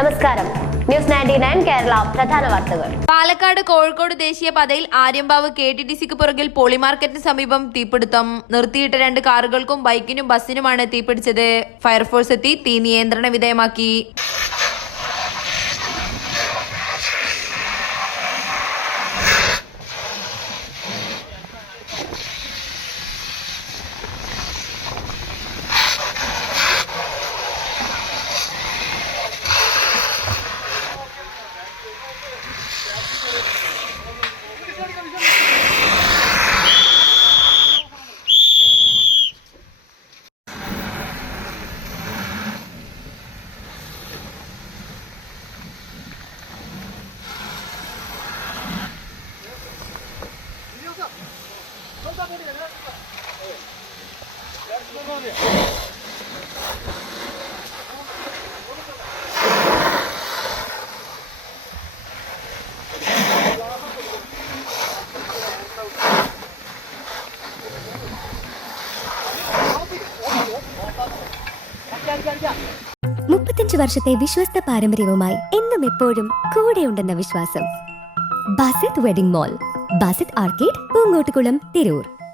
നമസ്കാരം. ന്യൂസ് 99 കേരള പ്രധാന വാർത്തകൾ. പാലക്കാട് കോഴിക്കോട് ദേശീയപാതയിൽ ആര്യമ്പാവ് KTTCക്ക് പുറകിൽ പോളിമാർക്കറ്റിന് സമീപം തീപിടുത്തം. നിർത്തിയിട്ട 2 കാറുകൾക്കും ബൈക്കിനും ബസ്സിനുമാണ് തീപിടിച്ചത്. ഫയർഫോഴ്സ് എത്തി തീ നിയന്ത്രണ വിധേയമാക്കി. മുപ്പത്തഞ്ച് വർഷത്തെ വിശ്വസ്ത പാരമ്പര്യവുമായി എന്നും എപ്പോഴും കൂടെയുണ്ടെന്ന വിശ്വാസം. Basith wedding mall, Basith arcade, Poonkottukulam, Tirur.